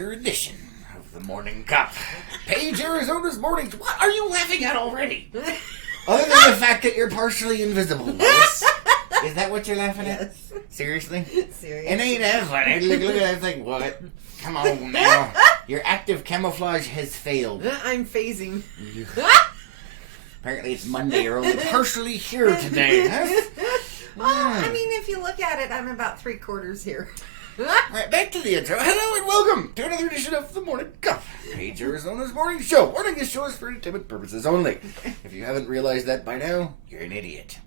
another edition of the Morning Cup. Paige, Arizona's mornings. What are you laughing at already? Other than the fact that you're partially invisible. Is that what you're laughing at? Seriously? Seriously. It ain't that funny. Look at that thing. What? Come on now. Your active camouflage has failed. I'm phasing. Apparently it's Monday. You're only partially here today. Huh? Well, I mean, if you look at it, I'm about 3/4 here. Right, back to the intro. Hello and welcome to another edition of the Morning Cup, Paige, Arizona's morning show. Warning, this show is for entertainment purposes only. If you haven't realized that by now, you're an idiot.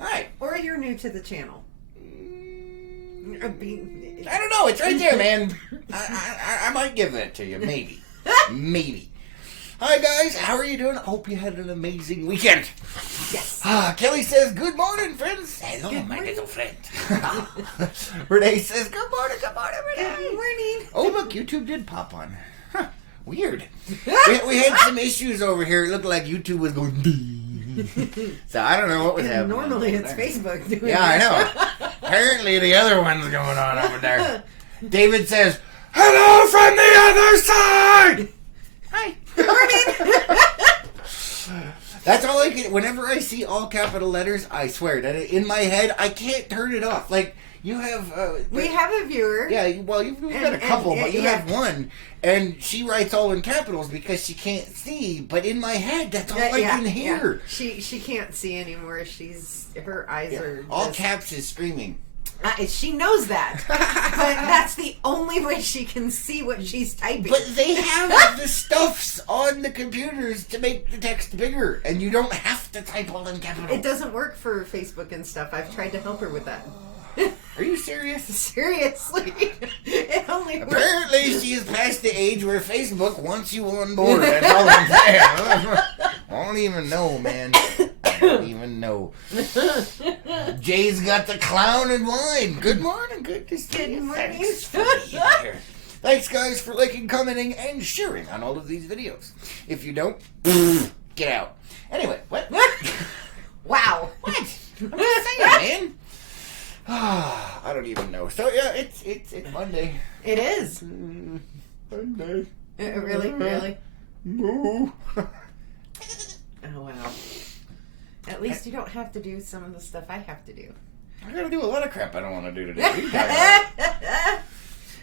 All right. Or you're new to the channel. I don't know. It's right there, man. I might give that to you. Maybe. Maybe. Hi, guys. How are you doing? I hope you had an amazing weekend. Yes. Kelly says, good morning, friends. Hello, Good my morning. little friend. Renee says, good morning, Renee. Good morning. Oh, look, YouTube did pop on. Huh, weird. we had some issues over here. It looked like YouTube was going... So I don't know what was happening. Normally it's Facebook doing Yeah, I know. Apparently the other one's going on over there. David says, hello from the other side! Hi. Good morning. That's all I can... Whenever I see all capital letters, I swear that in my head, I can't turn it off. Like, you have... We have a viewer. Yeah, well, you've got a couple, but you have one. And she writes all in capitals because she can't see. But in my head, that's all I can hear. Yeah. She can't see anymore. Her eyes are... All just, caps is screaming. She knows that. But that's the only way she can see what she's typing. But they have the stuffs on the computers to make the text bigger. And you don't have to type all in capitals. It doesn't work for Facebook and stuff. I've tried to help her with that. Are you serious? Seriously. It only works. Apparently she is past the age where Facebook wants you on board. That's all I'm saying. I don't even know, man. I don't even know. Jay's got the clown in line. Good morning. Good to see you. Good morning. Thanks for being here. Thanks, guys, for liking, commenting, and sharing on all of these videos. If you don't, get out. Anyway, what? Wow. What? I'm just saying, man. I don't even know. So yeah, it's Monday. It is. Monday. Really? No. Oh, wow. At least you don't have to do some of the stuff I have to do. I gotta do a lot of crap I don't want to do today. What are you talking about?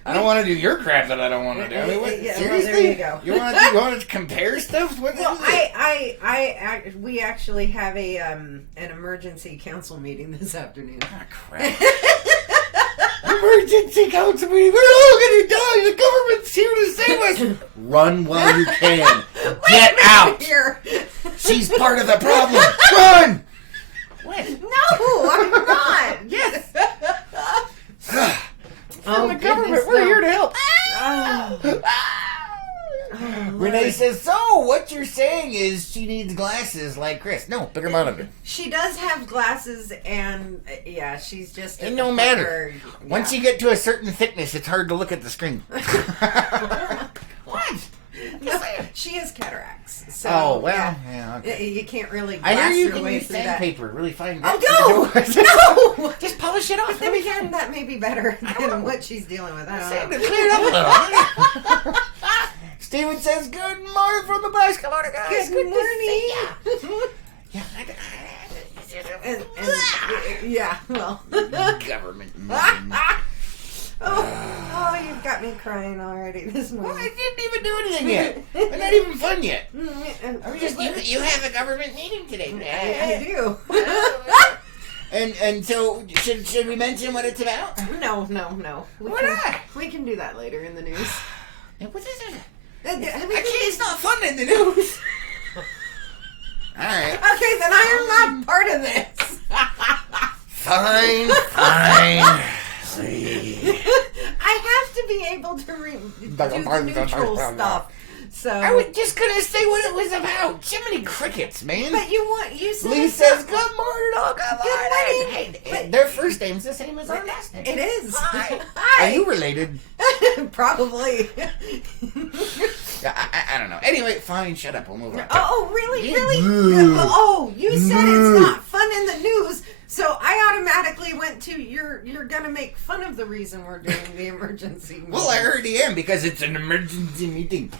I don't want to do your crap that I don't want to do. I mean, what, Yeah, seriously? well, there you go. You want to compare stuff? What Well, is it? we actually have an emergency council meeting this afternoon. Ah, crap. Emergency council meeting. We're all gonna die. The government's here to save us. Run while you can. Get out. Here. She's part of the problem. Run. What? No, I'm not. Yes. Oh, the government. goodness, We're no. here to help. Oh. Renee says, so what you're saying is she needs glasses like Chris. No, bigger monitor. She does have glasses, and yeah, she's just... It no matter. Once you get to a certain thickness, it's hard to look at the screen. What? No, she has cataracts. So, Oh, well, yeah, okay. You can't really I glass hear you your can way use through that. sandpaper, really fine. Oh, no! No! Just polish it off. But then again, that may be better than what she's dealing with. I don't know. Clear it up a little. Steven says, good morning from the basketball guys. Good to morning. see ya. Yeah, well. Government meeting. Oh, you've got me crying already this Well, morning. I didn't even do anything yet. I'm not even fun yet. I'm just, you have a government meeting today. I do. And so, should we mention what it's about? No. Why not? We can do that later in the news. What is it? Okay, It's not fun in the news. Alright. then I am not part of this. Fine. I have to be able to do the neutral stuff. So I was just gonna say what it was about. Jiminy Crickets, man. But you said Lee says, good morning, all good morning. morning. Hey, their first name's the same as our last name. It is. Hi. Hi. Are you related? Probably. I don't know. Anyway, fine, shut up. We'll move on. Oh, really? Yeah. Really? Oh, you said it's not fun in the news, So I automatically went to you're gonna make fun of the reason we're doing the emergency meeting. Well, I already am because it's an emergency meeting.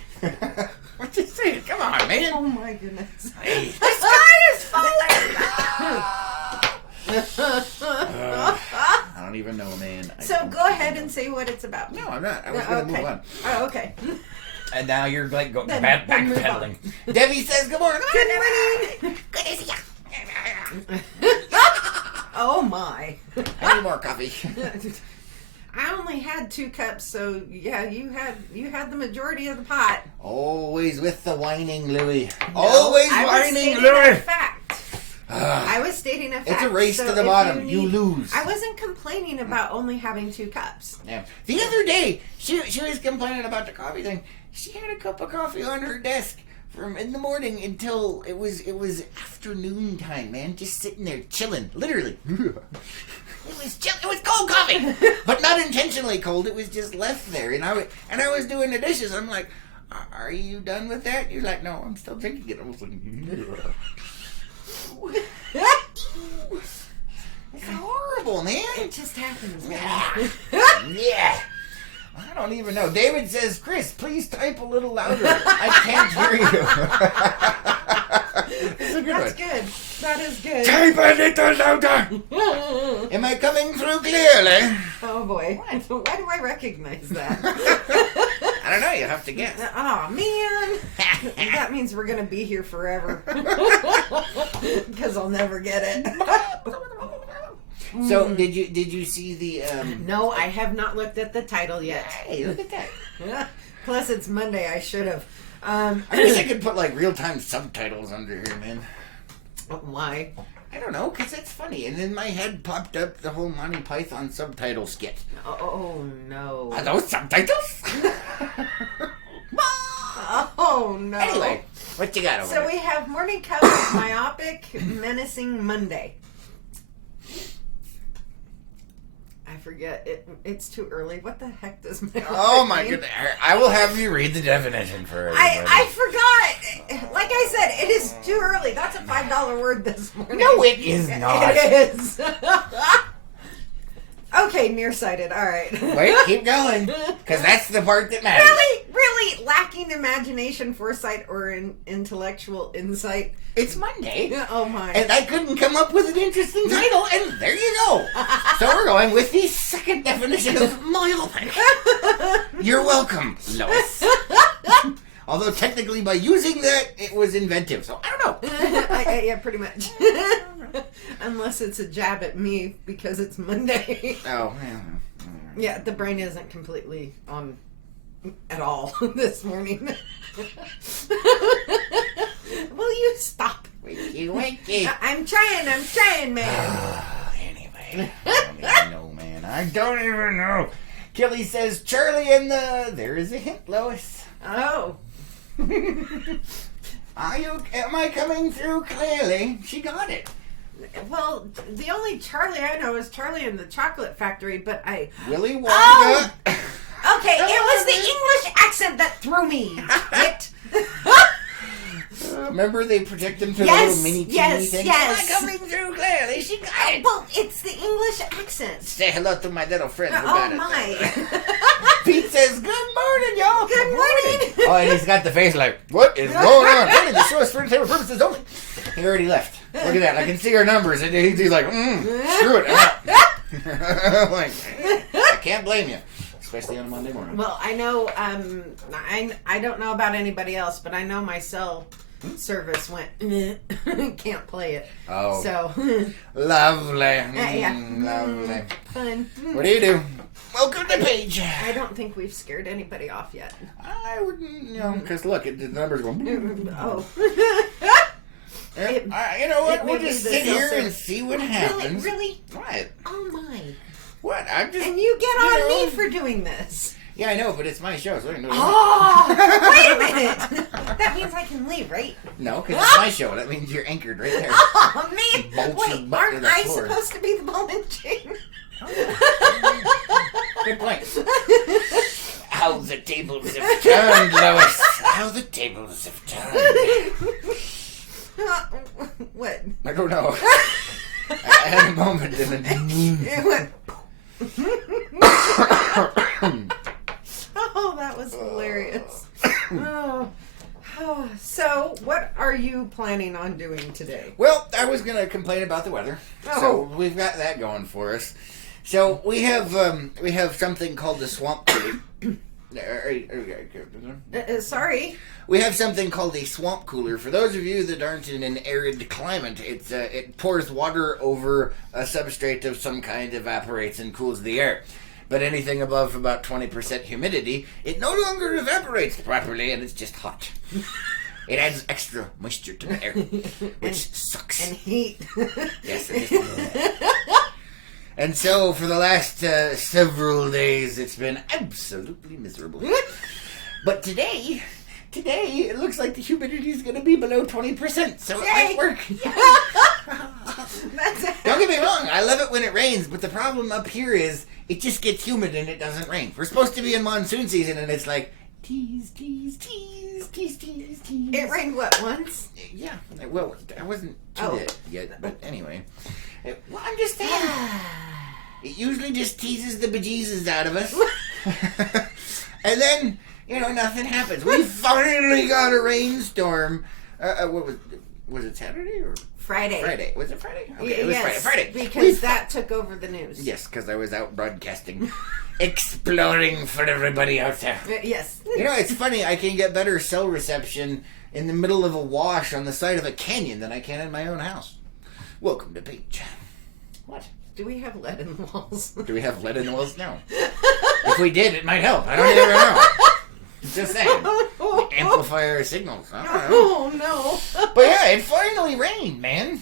What you saying? Come on, man. Oh my goodness. Hey, the sky is falling. I don't even know, man. So go ahead and say what it's about. No, I'm not. I was going to move on. Oh, okay. And now you're like Then move backpedaling. Debbie says, "Good morning." Good morning. Good to see ya. Oh my. I need more coffee. I only had 2 cups, so yeah, you had the majority of the pot. Always with the whining, Louie. No, Always I was whining, stating Louie. a fact. I was stating a fact. It's a race so to the if bottom. You lose. I wasn't complaining about only having 2 cups. Yeah. The other day, she was complaining about the coffee thing. She had a cup of coffee on her desk from in the morning until it was afternoon time, man. Just sitting there chilling, literally. It was chill. It was cold coffee, but not intentionally cold. It was just left there, and I was doing the dishes. I'm like, "Are you done with that?" You're like, "No, I'm still drinking it." I was like, "It's horrible, man." It just happens, man. Yeah. I don't even know. David says, "Chris, please type a little louder. I can't hear you." It's a good That's one. good. That is good. Type a little louder. Am I coming through clearly? Oh boy. Why do I recognize that? I don't know. You have to guess. Oh man. That means we're going to be here forever. Because I'll never get it. So did you see the? No, I have not looked at the title yet. Hey, look at that. Plus, it's Monday. I should have. I wish I could put like real-time subtitles under here, man. Why? I don't know, because it's funny. And in my head popped up the whole Monty Python subtitle skit. Oh no. Are those subtitles? Oh no. Anyway, what you got over So there? we have Morning Cup of Myopic Menacing Monday. I forget. It's too early. What the heck does myopic Oh my mean? goodness. I will have you read the definition for everybody. I forgot. Like I said, it is too early. That's a $5 word this morning. No, it is not. It is. Okay, nearsighted. All right. Wait, keep going. Because that's the part that matters. Really lacking imagination, foresight, or intellectual insight. It's Monday. Oh my. And I couldn't come up with an interesting title, and there you go. So we're going with the second definition of myopic. You're welcome, Lois. Although technically by using that, it was inventive, so I don't know. Yeah, pretty much. Unless it's a jab at me because it's Monday. Oh, yeah. Yeah, the brain isn't completely on at all this morning. Will you stop? Wakey, wakey. I'm trying, man. Anyway, I don't even know, man. I don't even know. Kelly says, Charlie and the... There is a hint, Lois. Oh. Am I coming through clearly? She got it. Well, the only Charlie I know is Charlie in the Chocolate Factory, but I... Willy Wonka. Oh! Okay, it was the English accent that threw me. Remember they project them to the Yes, little mini yes, thing? yes. Am I coming through clearly? She got it. Well, it's the English accent. Say hello to my little friend who got Oh it. my. Pete says, good morning, y'all. Good morning. Oh, and he's got the face like, what is going on? Only the show is for entertainment purposes only. He already left. Look at that. I can see our numbers. And he's like, screw it. I'm out. I'm like, I can't blame you. Especially on a Monday morning. Well, I know, I don't know about anybody else, but I know my cell service went, can't play it. Oh. So. Lovely. Yeah. Lovely. Fun. What do you do? Welcome to Paige. I don't think we've scared anybody off yet. I wouldn't, because look, the numbers going. Oh. You know what? We'll just sit here and see what happens. Really? What? Oh my. What? I'm just. And you get on me for doing this. Yeah, I know, but it's my show, so I can do it. Oh, wait a minute. That means I can leave, right? No, because it's my show. That means you're anchored right there. Oh, man. Bolt your Wait, butt to aren't the I floor. supposed to be the ball and chain? Good point. How the tables have turned, Lois. How the tables have turned. What? I don't know. I had a moment Oh, that was hilarious. Oh. So, what are you planning on doing today? Well, I was going to complain about the weather. Oh. So we've got that going for us. So we have something called the swamp cooler. Sorry. We have something called a swamp cooler. For those of you that aren't in an arid climate, it pours water over a substrate of some kind, evaporates, and cools the air. But anything above about 20% humidity, it no longer evaporates properly, and it's just hot. It adds extra moisture to the air, which sucks. And heat. Yes, it is. And so, for the last several days, it's been absolutely miserable. But today, it looks like the humidity is going to be below 20%, so it might work. Don't get me wrong, I love it when it rains, but the problem up here is it just gets humid and it doesn't rain. We're supposed to be in monsoon season, and it's like, tease, tease, tease, tease, tease, tease. It rained, what, once? Yeah, well, I wasn't to it yet, but anyway. Well, I'm just saying. It usually just teases the bejesus out of us. And then, nothing happens. We finally got a rainstorm. What was it Saturday or Friday? Was it Friday? Okay, It was yes, Friday. Because that took over the news. Yes, because I was out broadcasting, exploring for everybody out there. Yes. It's funny. I can get better cell reception in the middle of a wash on the side of a canyon than I can in my own house. Welcome to Beach. What? Do we have lead in the walls? Do we have lead in the walls? No. If we did, it might help. I don't even know. Just saying. Amplify our signals. Oh no. But yeah, it finally rained, man.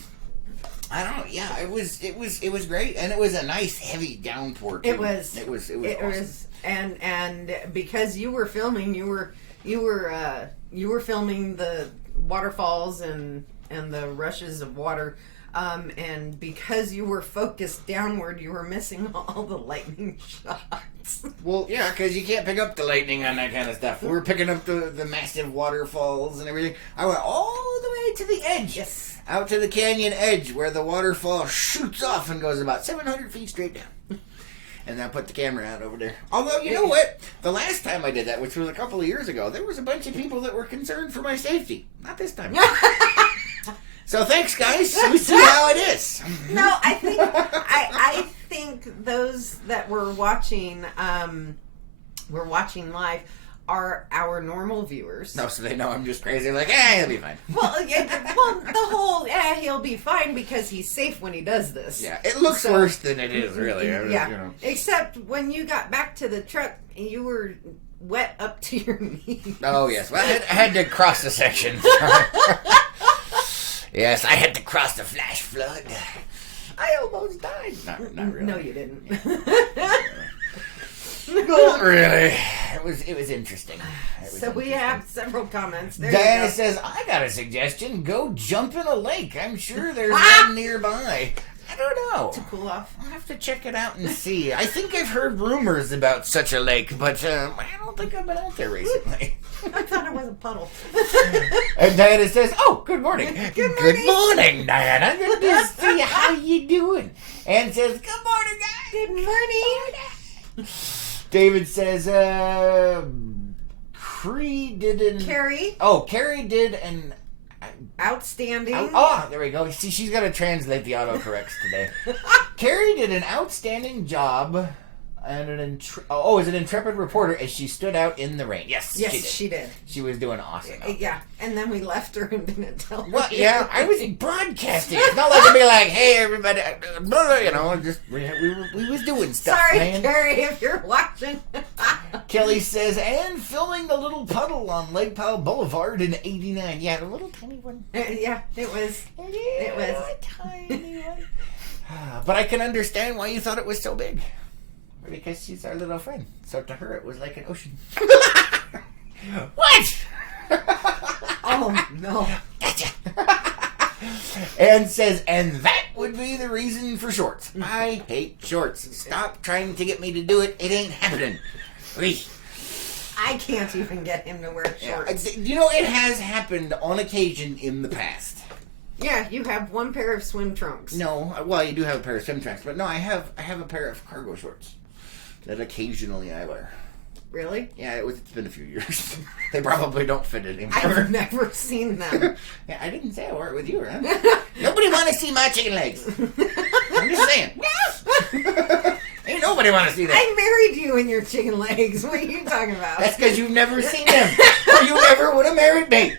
I don't know. Yeah, it was great, and it was a nice heavy downpour too. It was awesome. And because you were filming, you were filming the waterfalls and the rushes of water. And because you were focused downward, you were missing all the lightning shots. Well, yeah, because you can't pick up the lightning on that kind of stuff. We were picking up the massive waterfalls and everything. I went all the way to the edge. Yes. Out to the canyon edge where the waterfall shoots off and goes about 700 feet straight down. And I put the camera out over there. Although, you know what? The last time I did that, which was a couple of years ago, there was a bunch of people that were concerned for my safety. Not this time. So thanks, guys. We see how it is. No, I think those that were watching live are our normal viewers. No, so they know I'm just crazy. Like, he'll be fine. Well, the whole he'll be fine because he's safe when he does this. Yeah, it looks worse than it is, really. Yeah. Except when you got back to the truck, you were wet up to your knees. Oh yes, well, I had to cross the section. Yes, I had to cross the flash flood. I almost died. Not really. No, you didn't. Not really. It was interesting. So we have several comments. There Diana says, I got a suggestion. Go jump in a lake. I'm sure there's one nearby. I don't know. To cool off. I'll have to check it out and see. I think I've heard rumors about such a lake, but I don't think I've been out there recently. I thought it was a puddle. And Diana says, oh, good morning. Good morning, Diana. Good to see how you doing. And says, good morning, guys. Good morning. David says, Carrie did an outstanding. There we go. See, she's got to translate the autocorrects today. Carrie did an outstanding job and an intrepid reporter as she stood out in the rain. Yes, she did. She was doing awesome. Yeah, and then we left her and didn't tell her. Well, yeah, I was broadcasting. It's not like to be like, hey, everybody, just we was doing stuff. Sorry, man. Carrie, if you're watching. Kelly says, and filming the little puddle on Lake Powell Boulevard in '89. Yeah, the little tiny one. Yeah, it was. It was a tiny one. But I can understand why you thought it was so big. Because she's our little friend. So to her, it was like an ocean. What? Oh, no. Gotcha. And says, and that would be the reason for shorts. I hate shorts. Stop trying to get me to do it. It ain't happening. I can't even get him to wear shorts. It has happened on occasion in the past. Yeah, you have one pair of swim trunks. No, well, you do have a pair of swim trunks, but no, I have a pair of cargo shorts that occasionally I wear. Really? Yeah, it's been a few years. They probably don't fit anymore. I've never seen them. Yeah, I didn't say I wore it with you, huh? Nobody want to see my chicken legs. I'm just saying. Ain't nobody want to see that. I married you in your chicken legs. What are you talking about? That's because you've never seen them, or you never would have married me.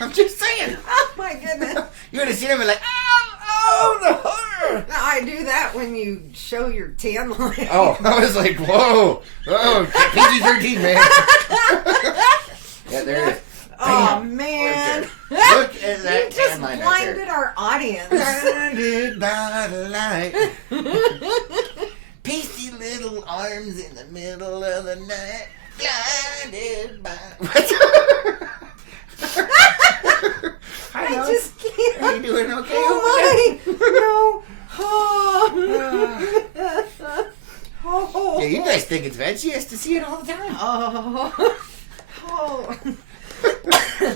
I'm just saying. Oh my goodness. You would have seen them and like, oh, the horror. No, I do that when you show your tan line. Oh, I was like, whoa, PG-13, man. Yeah, there it is. Oh man! Look at that You just tan line blinded right there. our audience. Blinded by the light. Pasty little arms in the middle of the night. Blinded by. I just can't. Are you doing okay? Oh my! No. Oh. Yeah, you guys think it's bad. She has to see it all the time. Oh.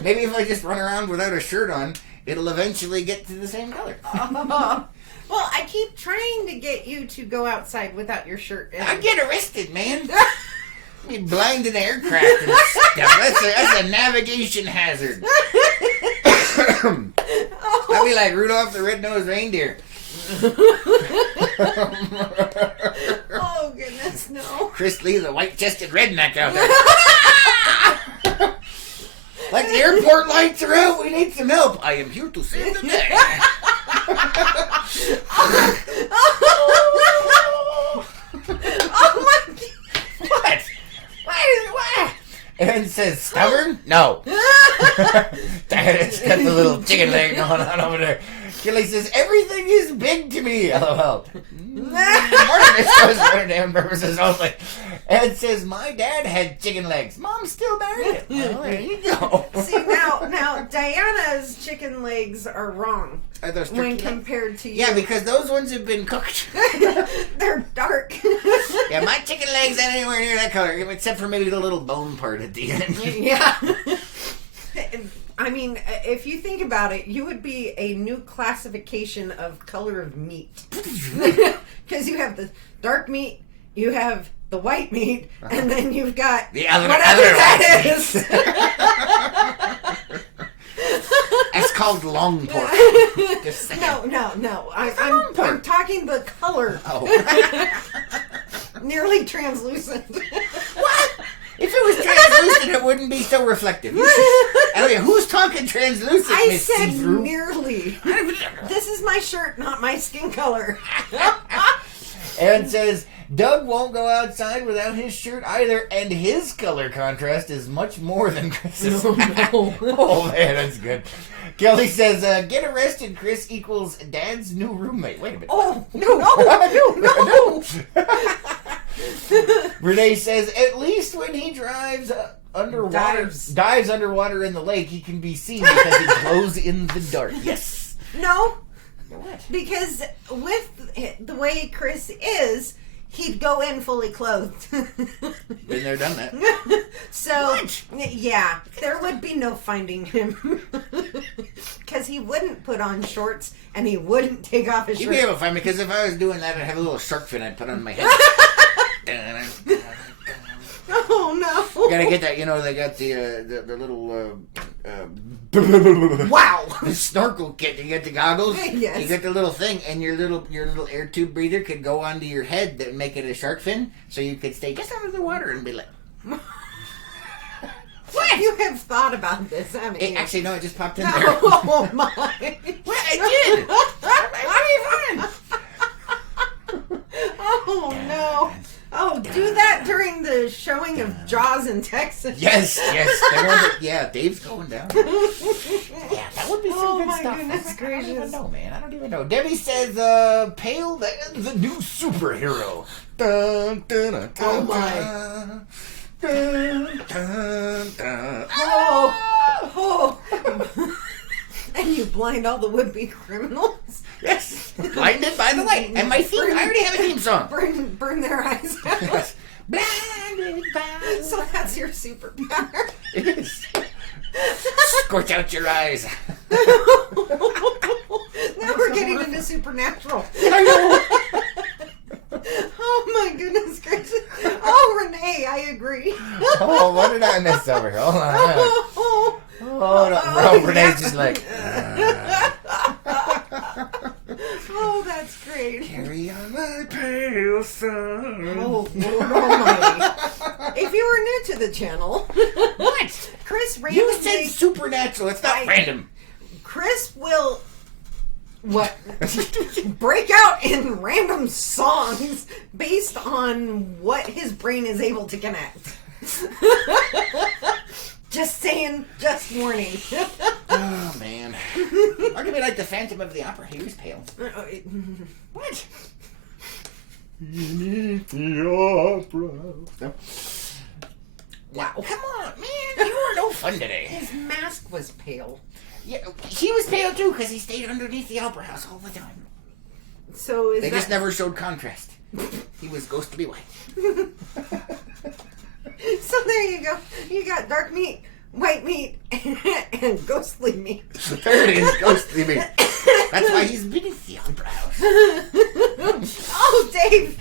Maybe if I just run around without a shirt on, it'll eventually get to the same color. Well, I keep trying to get you to go outside without your shirt in. I get arrested, man. Be blind in the aircraft and stuff. That's a navigation hazard. I'd be like Rudolph the Red-Nosed Reindeer. Oh, goodness, no. Chris Lee, the white-chested redneck out there. Like the airport lights are out, we need some help. I am here to save the day. Oh, my God. What? Aaron says, stubborn? No. It's got the little chicken leg going on over there. Kelly says, everything is big to me. LOL. For damn purposes only. Ed says, my dad had chicken legs. Mom still married him. Well, there you go. See, now, Diana's chicken legs are wrong Are those when turkey legs? compared to you. Yeah, because those ones have been cooked. They're dark. Yeah, my chicken legs ain't anywhere near that color, except for maybe the little bone part at the end. Yeah. I mean, if you think about it, you would be a new classification of color of meat. Because you have the dark meat, you have the white meat, and then you've got The other that white is. That's called long pork. Just saying. No. I'm talking the color. Oh. Nearly translucent. What? If it was translucent, it wouldn't be so reflective. I don't know, who's talking translucent, I Miss said See-Through? nearly. This is my shirt, not my skin color. Aaron says, Doug won't go outside without his shirt either, and his color contrast is much more than Chris's. Oh, no. Oh, man, that's good. Kelly says, get arrested, Chris equals dad's new roommate. Wait a minute. Oh, no. Renee says, at least when he drives underwater, dives underwater in the lake, he can be seen because he glows in the dark. Yes. No. What? Because with the way Chris is, he'd go in fully clothed. Been there, done that. So, yeah, there would be no finding him. Because he wouldn't put on shorts and he wouldn't take off his You'd shirt. be able to find me, because if I was doing that, I'd have a little shark fin I'd put on my head. Oh, no. Gotta get that, they got the little Wow. the snorkel kit. You get the goggles, Yes. you get the little thing, and your little air tube breather could go onto your head that make it a shark fin, so you could stay just under the water and be like. What? You have thought about this, haven't you? Actually, no, it just popped in there. Oh, my. What? I did. What are you doing? Oh, no. Oh, do that during the showing of Jaws in Texas. Yes. Yeah, Dave's going down. Yeah, that would be some good my stuff. Goodness gracious. I don't even know. Debbie says, Powell, the new superhero. Dun, dun, dun, Oh, dun, my. dun, dun, dun. Oh. And you blind all the would-be criminals? Yes, blinded by the light. And my theme, I already have a theme song. Burn their eyes out. Yes. Blinded by So that's your superpower. It is. Scorch out your eyes. Now we're getting into supernatural. I know. Oh my goodness gracious. Oh, Renee, I agree. Oh, what did I miss over here? Hold on. Oh, no. Renee's just like... Oh, that's great. Carry on my pale son. Oh, Lord Almighty. If you were new to the channel... What? Chris randomly... You said supernatural. It's not random. Chris will... What? Break out in random songs based on what his brain is able to connect. Just saying, just warning. Oh, man. I could be like the Phantom of the Opera. He was pale. What? The opera. No. Wow. Come on, man. You were no fun today. His mask was pale. Yeah, he was pale too because he stayed underneath the opera house all the time. So They just never showed contrast. He was ghostly white. So there you go. You got dark meat, white meat, and ghostly meat. There it is, ghostly meat. That's why he's beneath the opera house. Oh, Dave.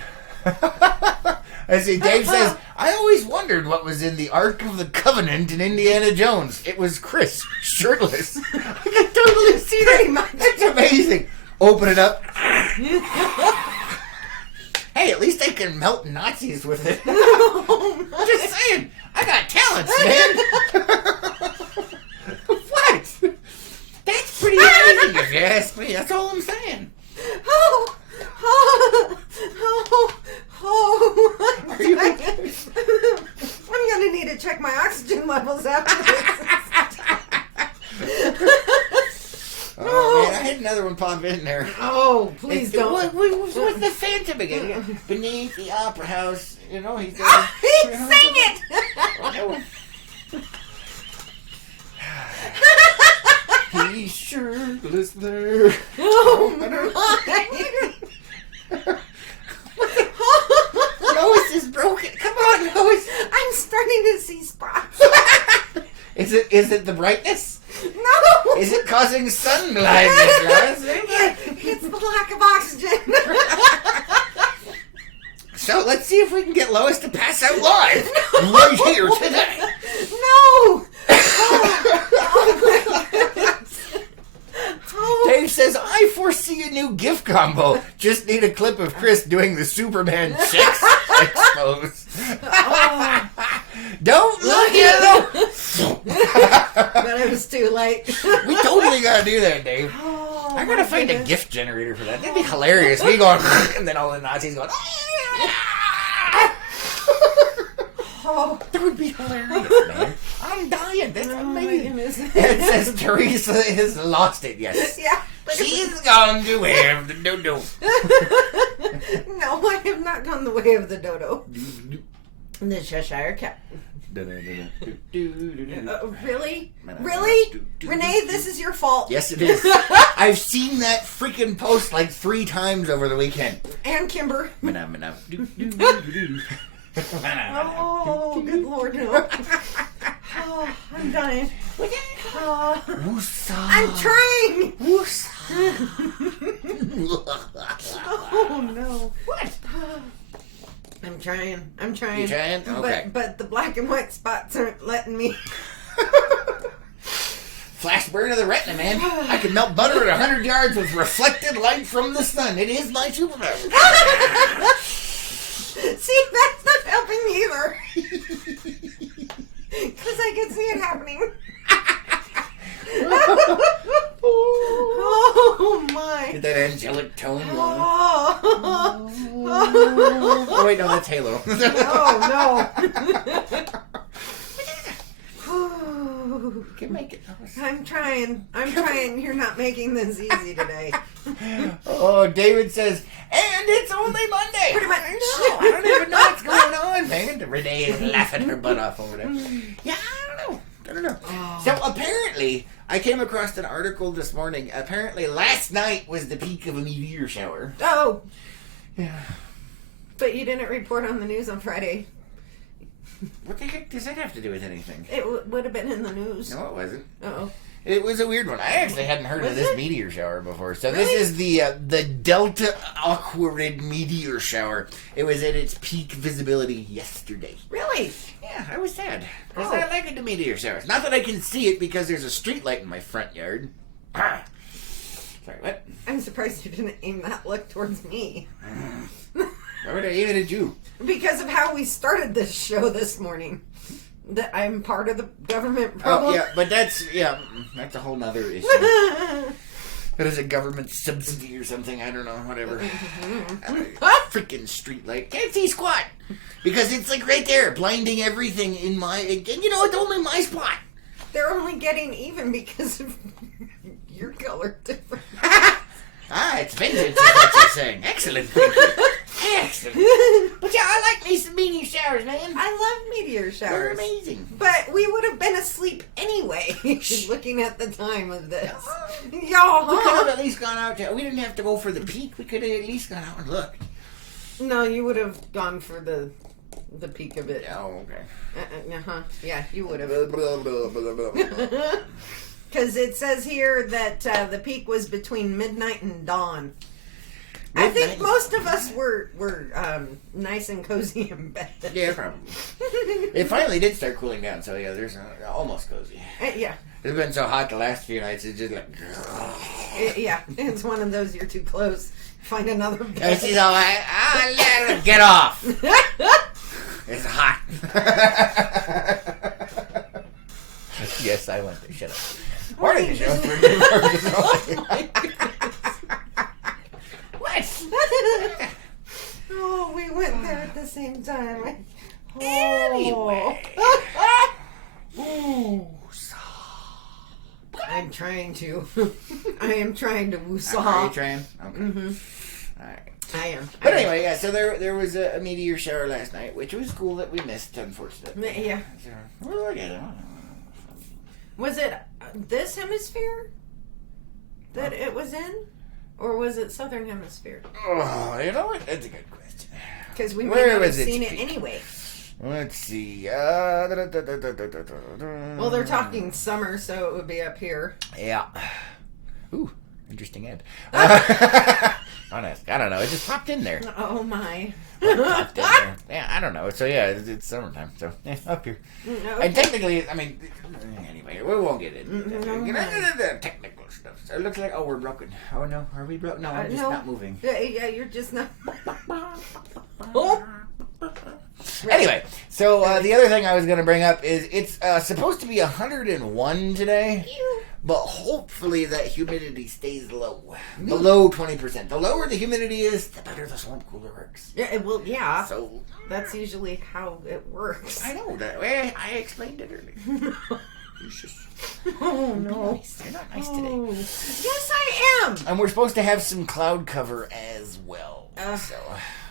I see, Dave says, I always wondered what was in the Ark of the Covenant in Indiana Jones. It was Chris, shirtless. I can totally see that. Pretty much. That's amazing. Open it up. Hey, at least they can melt Nazis with it. Oh, Just saying, I got talents, man. What? That's pretty amazing if you ask me. That's all I'm saying. Oh, I'm gonna need to check my oxygen levels after this. Oh, man, I had another one pop in there. Oh, please don't. What's the Phantom again? Beneath the opera house, you know, he's... He sang it! He's shirtless there. Oh, my. Lois is broken. Come on, Lois. I'm starting to see spots. Is it the brightness? No! Is it causing sun blindness, Lois? It's the lack of oxygen. So let's see if we can get Lois to pass out live right here today. No! Oh. Dave says, I foresee a new gift combo. Just need a clip of Chris doing the Superman sex expose. Oh. Don't look at him! But it was too late. We totally gotta do that, Dave. Oh, I gotta find a gift generator for that. That'd be hilarious. We going, and then all the Nazis going, Oh. that would be hilarious, man. I'm dying. That's amazing. goodness. It says Teresa has lost it, yes. Yeah. She's gone to have the dodo. No, I have not gone the way of the dodo. The Cheshire Cat. Really? Really? Renee, this is your fault. Yes, it is. I've seen that freaking post like 3 times over the weekend. And Kimber. Oh, good Lord, no. Oh, I'm dying. Oh, I'm trying. Oh, no. What? I'm trying. You trying? Okay. But the black and white spots aren't letting me. Flash burn of the retina, man. I can melt butter at 100 yards with reflected light from the sun. It is my superpower. See, that's not helping either. Because I can see it happening. Oh my. Get that angelic tone going. Oh wait, no, that's Halo. no. You can make it. I'm trying. You're not making this easy today. Oh, David says, and it's only Monday. Pretty much. I don't even know what's going on, man. Renee is laughing her butt off over there. Yeah, I don't know. Oh. So apparently, I came across an article this morning. Apparently, last night was the peak of a meteor shower. Oh. Yeah. But you didn't report on the news on Friday. What the heck does that have to do with anything? It would have been in the news. No, it wasn't. Uh-oh. It was a weird one. I actually hadn't heard of Was this it? meteor shower before. So Really? this is the Delta Aquarid meteor shower. It was at its peak visibility yesterday. Really? Yeah, I was sad. Because Oh. I like the meteor showers. Not that I can see it because there's a street light in my front yard. Ah. Sorry, what? I'm surprised you didn't aim that look towards me. Why would I aim it at you? Because of how we started this show this morning. That I'm part of the government problem. Oh, yeah, but that's a whole nother issue. That is a government subsidy or something. I don't know, whatever. Freaking street light. Can't see squat. Because it's like right there, blinding everything in my... And you know, it's only my spot. They're only getting even because of your color difference. It's vengeance is what you're saying. Excellent. Thank you. Excellent. But yeah, I like me some meteor showers, man. I love meteor They're showers. amazing. But we would have been asleep anyway, looking at the time of this. We could Y'all, have at least gone out to... We didn't have to go for the peak. We could have at least gone out and looked. No, you would have gone for the peak of it. Oh, okay. Yeah, you would have. Blah, blah, blah, blah, blah. Because it says here that the peak was between midnight and dawn. I think Midnight. most of us were nice and cozy in bed. Yeah, probably. It finally did start cooling down, so yeah, there's almost cozy. Yeah. It's been so hot the last few nights, it's just like... Yeah, it's one of those you're too close. Find another And bed. she's all like, let her get off. It's hot. Yes, I went there. Shut up. Morning, show. What? Oh, we went there at the same time. Anyway. Oh. Ooh. I'm trying to. I am trying to Are you woosah. trying? Okay. Mm-hmm. All right. I am. But anyway, yeah, so there was a meteor shower last night, which was cool that we missed, unfortunately. Yeah. So, we'll look at it. Was it this hemisphere that it was in? Or was it southern hemisphere? Oh, you know what? That's a good question. Because we might Where not have was its seen it peak? anyway. Let's see. Well, they're talking summer, so it would be up here. Yeah. Ooh, interesting ad. Honest, I don't know. It just popped in there. Oh my. Popped in there. Yeah, I don't know. So yeah, it's summertime. So yeah, up here. And technically, I mean, anyway, we won't get into the technical stuff. So it looks like we're broken. Oh no, are we broken? No, I'm just not moving. Yeah, you're just not. Anyway, so the other thing I was going to bring up is it's supposed to be 101 today, but hopefully that humidity stays low, below 20%. The lower the humidity is, the better the swamp cooler works. Yeah, well, yeah. So That's usually how it works. I know that. I explained it earlier. Oh no. Nice. They're not nice today. Oh. Yes, I am. And we're supposed to have some cloud cover as well. Ugh. So,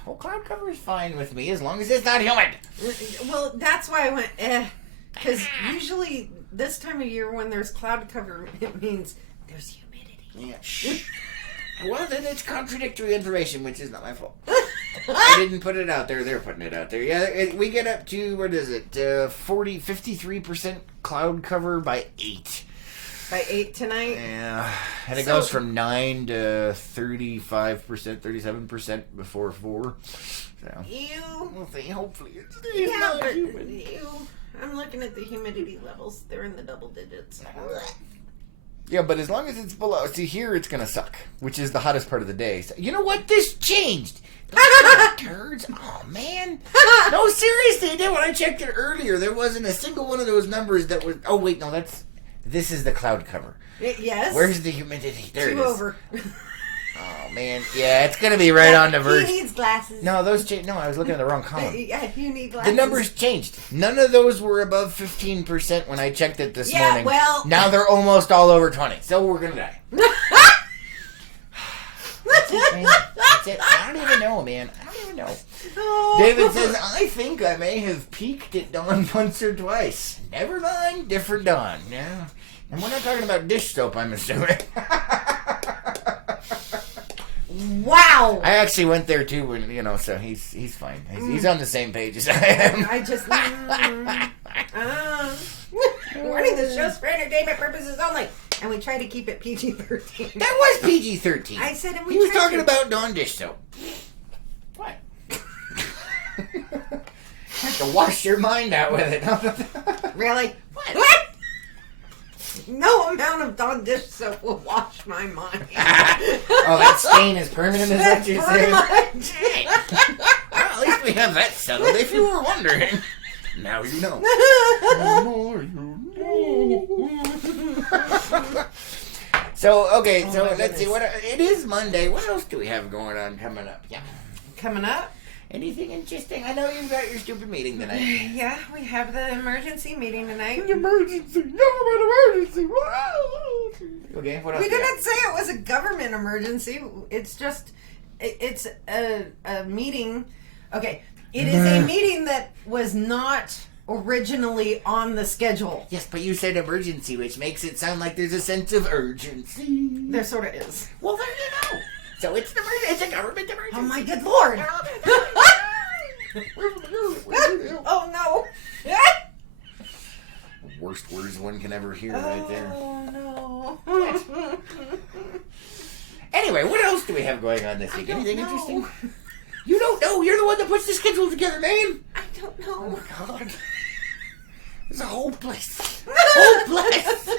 well, cloud cover is fine with me as long as it's not humid. Well, that's why I went because usually this time of year when there's cloud cover, it means there's humidity. Yeah. Shh. Well, then it's contradictory information, which is not my fault. I didn't put it out there. They're putting it out there. Yeah, we get up to, what is it, 53% cloud cover by 8. By 8 tonight? Yeah. And it So- goes from 9 to 35%, 37% before 4. So, Ew. we'll see. Hopefully it's Yeah, not but humid. ew. I'm looking at the humidity levels. They're in the double digits. Yeah, but as long as it's below... See, here it's going to suck, which is the hottest part of the day. So, you know what? This changed. Those turds. Oh, man. No, seriously, it did. When I checked it earlier, there wasn't a single one of those numbers that was... Oh, wait, no, that's... This is the cloud cover. Yes. Where's the humidity? There it 2 is. over. Oh, man. Yeah, it's going to be right on the verge. He needs glasses. No, those changed. No, I was looking at the wrong column. Yeah, you need glasses. The numbers changed. None of those were above 15% when I checked it this morning. well... Now they're almost all over 20. So we're going to die. That's it, man. That's it. I don't even know, man. I don't even know. Oh. David says, I think I may have peaked at dawn once or twice. Never mind, different dawn. Yeah. And we're not talking about dish soap, I'm assuming. Wow. I actually went there too, when, so he's fine. He's on the same page as I am. I just... Warning, this show's for entertainment purposes only. And we try to keep it PG-13. That was PG-13. I said, and we He was tried talking to. about Dawn dish soap. What? Have to wash your mind out with it. Really? What? No amount of Dawn dish soap will wash my mind. Oh, that stain is permanent, is that you're saying? Pretty much. Well, at least we have that settled, if you were wondering. Now you know. More you know. So, okay, so let's see. What it is Monday. What else do we have going on coming up? Yeah. Coming up? Anything interesting? I know you've got your stupid meeting tonight. Yeah, we have the emergency meeting tonight. Emergency. Government emergency. Okay, what else? We didn't say it was a government emergency. It's just, it's a meeting. Okay, it is a meeting that was not originally on the schedule. Yes, but you said emergency, which makes it sound like there's a sense of urgency. There sort of is. Well, there you go. So it's a government emergency. Oh my good lord. Oh no. Worst words one can ever hear right there. Oh no. Anyway, what else do we have going on this week? Anything know. interesting? You don't know. You're the one that puts the schedule together, man. I don't Oh know. my god. It's hopeless. Hopeless.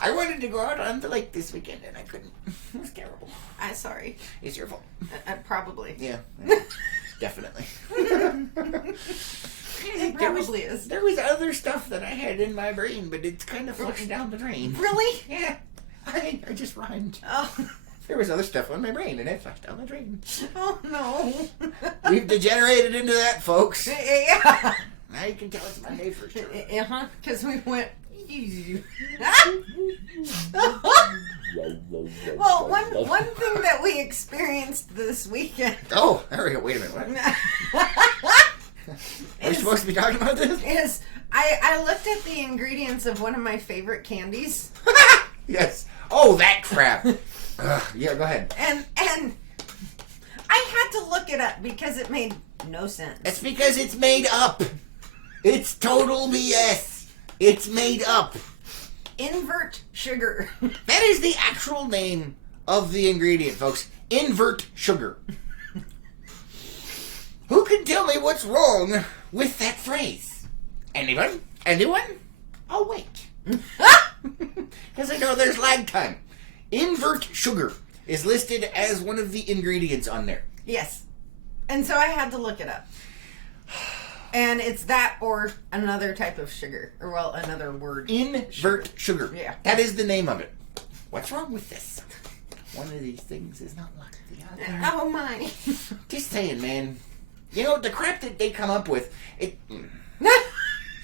I wanted to go out on the lake this weekend and I couldn't. It was terrible. I'm sorry. It's your fault. Probably. Yeah. Definitely. It probably is. There was other stuff that I had in my brain, but it's kind of flushed down the drain. Really? Yeah. I just rhymed. Oh. There was other stuff on my brain, and it flushed down the drain. Oh no. We've degenerated into that, folks. Yeah. Now you can tell it's Monday for sure. Uh-huh. Because we went. Well, one thing that we experienced this weekend. Oh, there we go. Wait a minute. What? Are we supposed to be talking about this? Is I looked at the ingredients of one of my favorite candies. Yes. Oh, that crap. Yeah, go ahead. And I had to look it up because it made no sense. That's because it's made up. It's total BS. It's made up. Invert sugar. That is the actual name of the ingredient, folks. Invert sugar. Who can tell me what's wrong with that phrase? Anyone? Anyone? I'll wait. Because I know there's lag time. Invert sugar is listed as one of the ingredients on there. Yes. And so I had to look it up. And it's that or another type of sugar. Or, well, another word. Invert sugar. Yeah. That is the name of it. What's wrong with this? One of these things is not like the other. Oh, my. Just saying, man. You know, the crap that they come up with, it...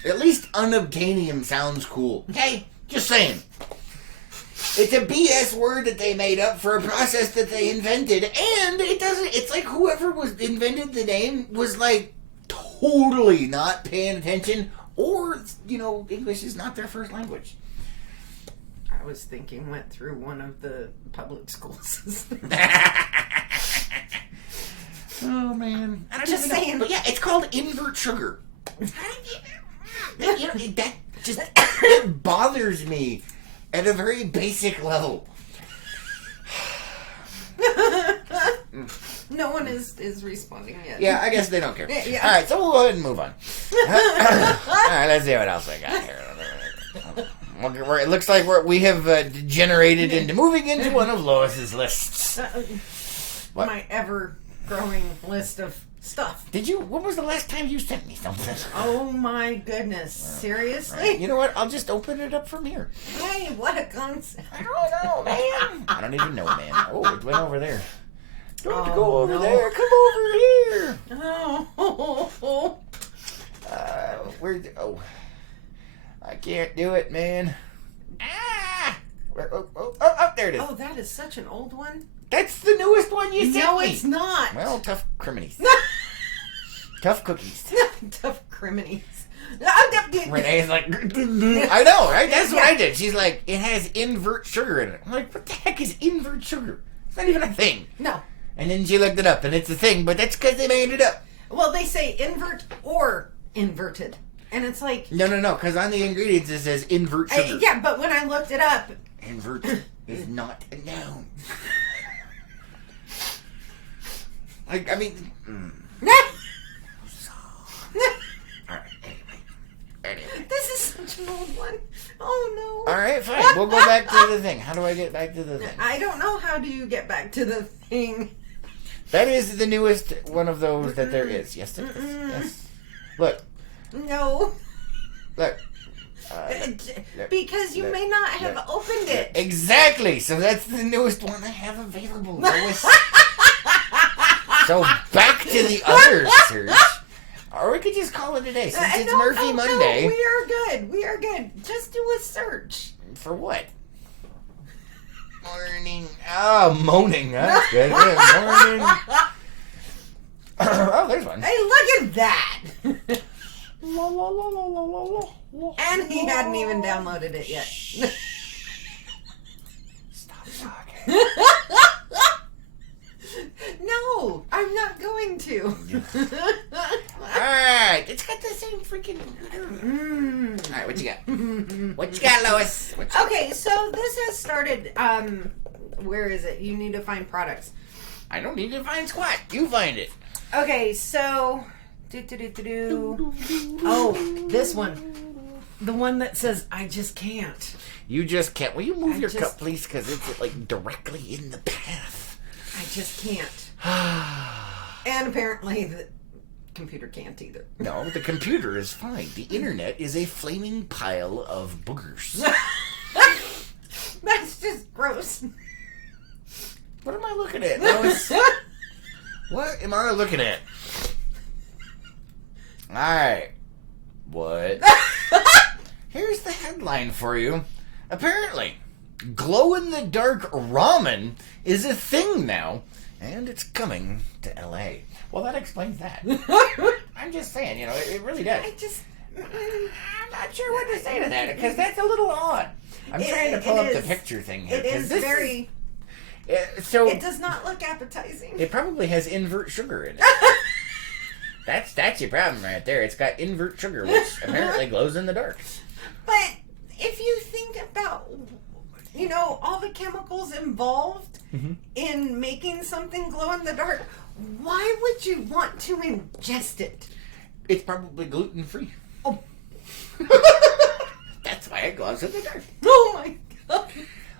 At least unobtainium sounds cool. Okay? Just saying. It's a BS word that they made up for a process that they invented, and it doesn't... It's like whoever invented the name was, like, totally not paying attention, or, you know, English is not their first language. I was thinking went through one of the public schools. Oh, man. I'm just saying. But yeah, it's called invert sugar. You know, that just it bothers me at a very basic level. No one is responding yet. Yeah, I guess they don't care. Yeah. All right, so we'll go ahead and move on. All right, let's see what else I got here. It looks like we have degenerated into moving into one of Lois's lists. What? My ever-growing list of stuff. When was the last time you sent me something? Oh my goodness. Seriously? Right. You know what? I'll just open it up from here. Hey, what a concept. I don't know, man. I don't even know, man. Oh, it went over there. Don't Oh, go over no. there. Come over here. Oh. Oh. I can't do it, man. Ah! There it is. Oh, that is such an old one. That's the newest one you sent No, me. it's not. Well, tough criminies. Tough cookies. Tough criminies. Renee's like, I know, right? That's what I did. She's like, it has invert sugar in it. I'm like, what the heck is invert sugar? It's not even a thing. No. And then she looked it up, and it's a thing, but that's because they made it up. Well, they say invert or inverted. And it's like... No, because on the ingredients it says invert sugar. Yeah, but when I looked it up... Invert is not a noun. I mean... Anyway. This is such an old one. Oh, no. Alright, fine. We'll go back to the thing. How do I get back to the thing? I don't know. How do you get back to the thing? That is the newest one of those that there is. Yes, it is. Yes. Look. No. Look. Because you may not have opened it. Exactly. So that's the newest one I have available. So back to the other search. Or we could just call it a day since it's Murphy Monday. No, we are good. We are good. Just do a search. For what? Morning. Oh, moaning. That's good. Yeah, morning. Oh, there's one. Hey, look at that. And he hadn't even downloaded it yet. Stop talking. No, I'm not going to. Alright, it's got the same freaking... Alright, what you got? What you got, Lois? Okay, so this has started, where is it? You need to find products. I don't need to find squat. You find it. Okay, so... Oh, this one. The one that says, I just can't. You just can't. Will you move your cup, please? Because it's, like, directly in the path. I just can't. And apparently the computer can't either. No, the computer is fine. The internet is a flaming pile of boogers. That's just gross. What am I looking at, Lois? What am I looking at? Alright. What? Here's the headline for you. Apparently, glow-in-the-dark ramen is a thing now, and it's coming to L.A. Well, that explains that. I'm just saying, you know, it really does. I'm not sure what to say to that, because that's a little odd. I'm trying to pull up the picture thing here. It is very... So it does not look appetizing. It probably has invert sugar in it. That's your problem right there. It's got invert sugar, which apparently glows in the dark. But if you think about, you know, all the chemicals involved in making something glow in the dark, why would you want to ingest it? It's probably gluten-free. Oh. That's why it glows in the dark. Oh my God.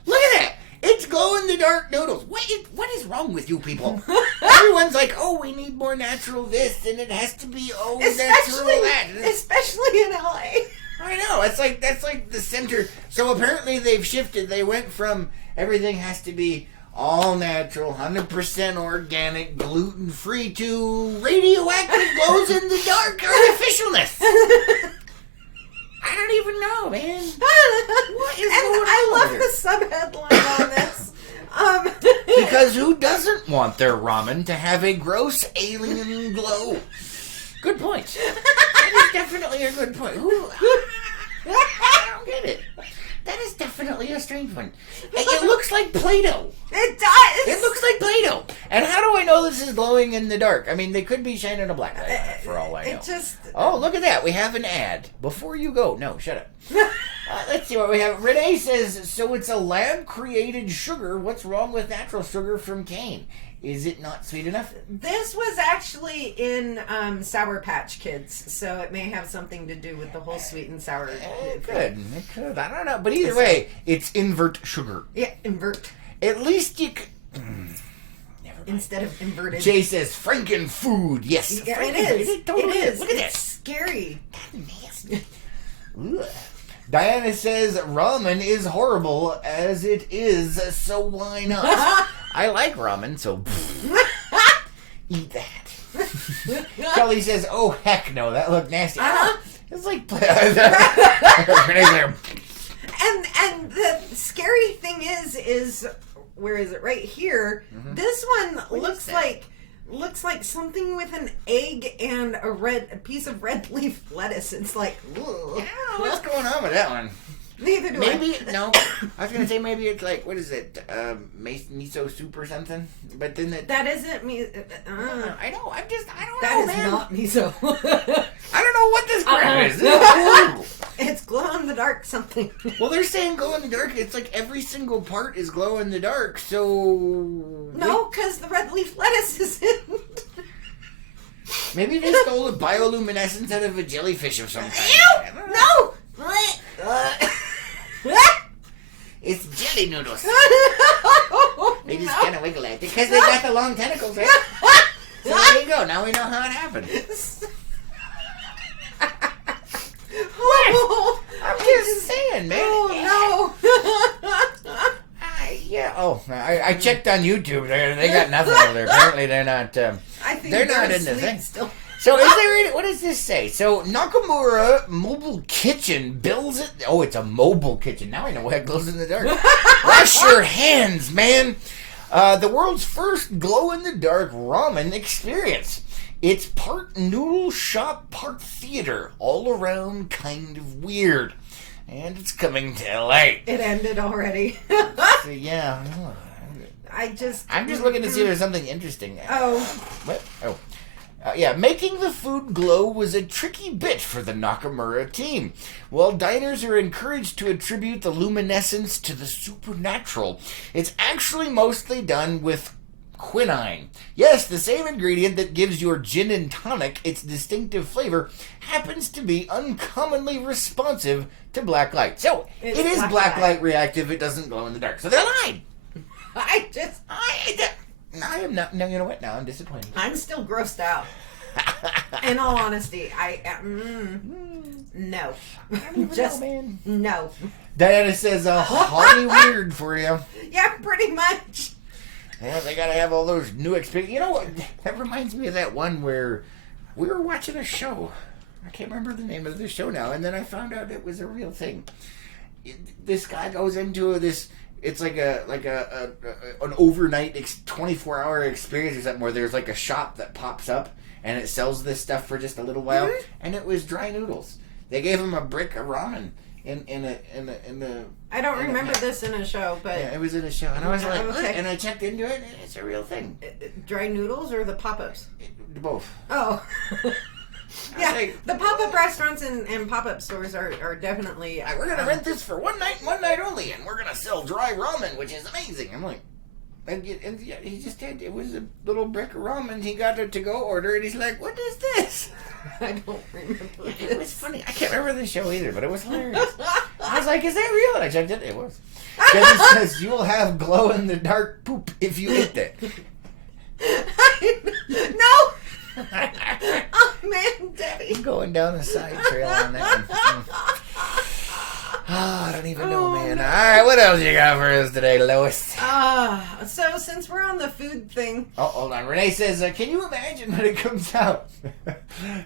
Look at that. It's glow-in-the-dark noodles. What is wrong with you people? Everyone's like, oh, we need more natural this, and it has to be, natural that. Especially in LA. I know. That's like the center. So apparently they've shifted. They went from everything has to be all natural, 100% organic, gluten-free to radioactive glows-in-the-dark artificialness. I don't even know, man. What is going on? I love the subheadline on this. Because who doesn't want their ramen to have a gross alien glow? Good point. That is definitely a good point. I don't get it. That is definitely a strange one. It looks like Play-Doh. It does. It looks like Play-Doh. And how do I know this is glowing in the dark? I mean, they could be shining a black light on it for all I know. Oh, look at that. We have an ad. Before you go. No, shut up. Let's see what we have. Renee says, so it's a lab-created sugar. What's wrong with natural sugar from cane? Is it not sweet enough? This was actually in Sour Patch Kids, so it may have something to do with the whole sweet and sour. It could. I don't know. But either way, it's invert sugar. Yeah, invert. At least you could... Instead of inverted. Jay says Franken food. Yes. Yeah, it is. It totally is. Look at that. It's scary. That's nasty. Diana says ramen is horrible as it is, so why not? I like ramen, so eat that. Kelly says, oh heck no, that looked nasty. It's like and the scary thing is where is it? Right here. Mm-hmm. This one looks like something with an egg and a piece of red leaf lettuce. It's like, ugh. I don't know what's going on with that one. Neither do I. Maybe, no. I was going to say maybe it's like, what is it? Miso soup or something? But then that isn't me. I know. I don't know, That is man. not miso. I don't know know what this crap is. This is horrible. It's glow in the dark something. Well, they're saying glow in the dark. It's like every single part is glow in the dark. So No, because the red leaf lettuce isn't. maybe they stole the bioluminescence out of a jellyfish or something. Ew! No! It's jelly noodles. They just kind of wiggle at it because they got the long tentacles, right? So there you go. Now we know how it happened. I'm just saying, man. Oh, no. Yeah. Oh, I checked on YouTube. They got nothing over there. Apparently, they're not. I think they're not in in the thing. Still. So, is there any, what does this say? So, Nakamura Mobile Kitchen builds it. Oh, it's a mobile kitchen. Now I know why it glows in the dark. Wash your hands, man. The world's first glow-in-the-dark ramen experience. It's part noodle shop, part theater. All around kind of weird. And it's coming to LA. It ended already. So, yeah. I'm just looking to see if there's something interesting. Oh. What? Oh. Yeah, making the food glow was a tricky bit for the Nakamura team. While diners are encouraged to attribute the luminescence to the supernatural, it's actually mostly done with quinine. Yes, the same ingredient that gives your gin and tonic its distinctive flavor happens to be uncommonly responsive to black light. So, it is black light reactive. It doesn't glow in the dark. So they lied. I am not. No, you know what? Now I'm disappointed. I'm still grossed out. In all honesty, no. Just man. no. Diana says, "Holly weird for you." Yeah, pretty much. Yeah, they gotta have all those new experiences. You know what? That reminds me of that one where we were watching a show. I can't remember the name of the show now, and then I found out it was a real thing. This guy goes into this. It's like an overnight 24-hour experience or something where there's like a shop that pops up and it sells this stuff for just a little while, and it was dry noodles. They gave him a brick of ramen in the. I don't remember this in a show, but yeah, it was in a show, and I was like, okay. what? And I checked into it, and it's a real thing. Dry noodles or the pop-ups? Both. Oh. Yeah, like, the pop-up restaurants and pop-up stores are definitely... we're going to rent this for one night and one night only, and we're going to sell dry ramen, which is amazing. I'm like... And yeah, he just did. It was a little brick of ramen. He got a to-go order, and he's like, what is this? I don't remember It was funny. I can't remember the show either, but it was hilarious. I was like, is that real? And I checked it. It was. Because it says, you will have glow-in-the-dark poop if you eat that. No! Oh, man, Debbie. Going down a side trail on that one. I don't even know, man. No. All right, what else you got for us today, Lois? So since we're on the food thing... Oh, hold on. Renee says, can you imagine when it comes out?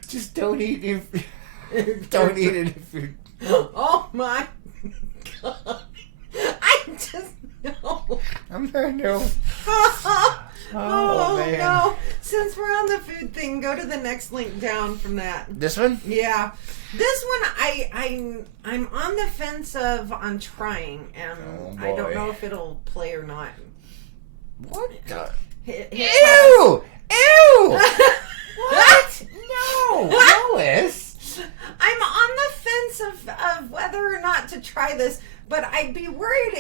Just don't eat it. Don't eat it if you... Oh, my God. I just... No. I'm not know. Oh, man. no. Since we're on the food thing, go to the next link down from that. This one? Yeah. This one I'm on the fence on trying, and I don't know if it'll play or not. What the? Ew! Ew! What? No, Lois. I'm on the fence of whether or not to try this, but I'd be worried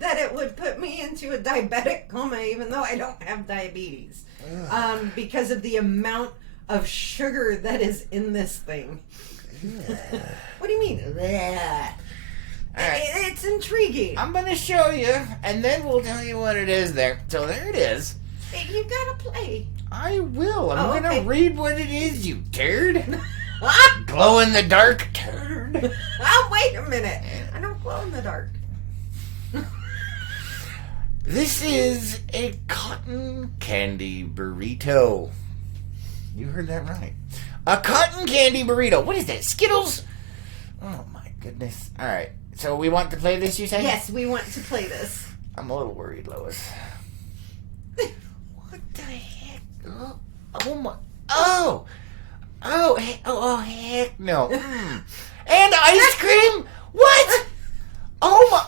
that it would put me into a diabetic coma, even though I don't have diabetes, because of the amount of sugar that is in this thing. What do you mean? Right. It's intriguing. I'm going to show you, and then we'll tell you what it is there. So there it is. You gotta play. I will. I'm going to read what it is, you turd. Ah! Glow in the dark turd. Oh, wait a minute. I don't glow in the dark. This is a cotton candy burrito. You heard that right. A cotton candy burrito. What is that? Skittles? Oh, my goodness. All right. So we want to play this, you say? Yes, we want to play this. I'm a little worried, Lois. What the heck? Oh, my. Oh, heck no. And ice cream? What? Oh, my.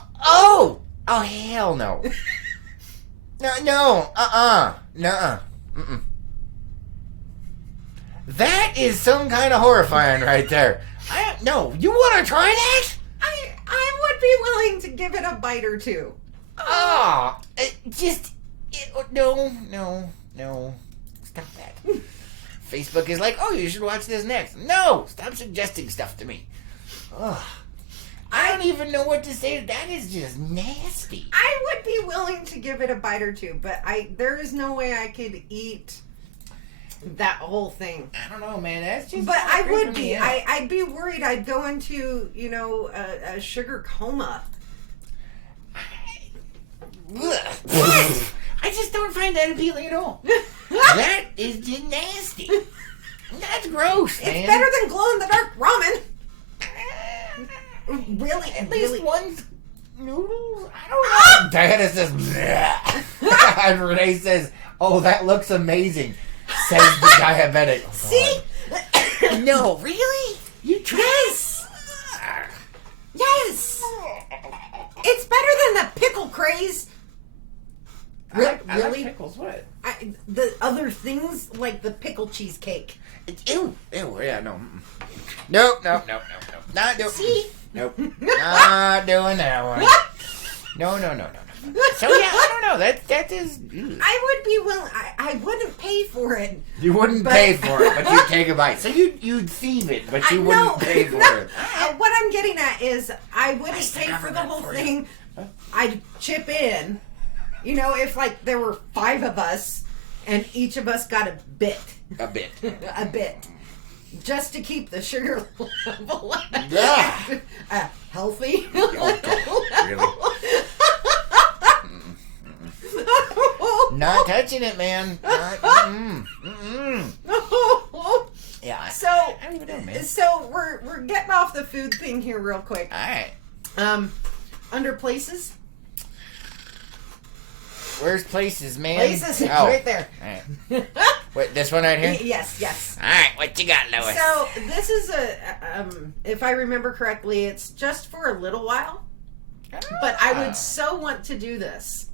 Oh, hell no. No, nuh-uh. Mm-mm. That is some kind of horrifying right there. No, you want to try that? I would be willing to give it a bite or two. Oh, no. Stop that. Facebook is like, oh, you should watch this next. No, stop suggesting stuff to me. Ugh. I don't even know what to say. That is just nasty. I would be willing to give it a bite or two, but there is no way I could eat that whole thing. I don't know, man. That's just. But I would be. I'd be worried. I'd go into a sugar coma. What? I just don't find that appealing at all. That is just nasty. That's gross, man. It's better than glow in the dark ramen. Really? At least one's noodles? I don't know. Diana says, bleh. And Renee says, oh, that looks amazing, says the diabetic. Oh, see? No, really? You tried? Yes. It's better than the pickle craze. I Really? like pickles, what? The other things, like the pickle cheesecake. Ew, yeah, no. Nope. Not doing. See? Nope. Not doing that one. No. So yeah, I don't know. That is. Ew. I would be willing. I wouldn't pay for it. You wouldn't pay for it, but you'd take a bite. So you'd thieve it, but you wouldn't pay for it. What I'm getting at is I wouldn't pay for the whole thing. I'd chip in. If like there were 5 of us and each of us got a bit. A bit. A bit. Just to keep the sugar level healthy. Really? Not touching it, man. Yeah. So, I don't even know, man. So we're getting off the food thing here real quick. All right. Under places. Where's places, man? Places, right there. All right. Wait, this one right here? Yes. All right, what you got, Lois? So this is if I remember correctly, it's just for a little while. But I would so want to do this.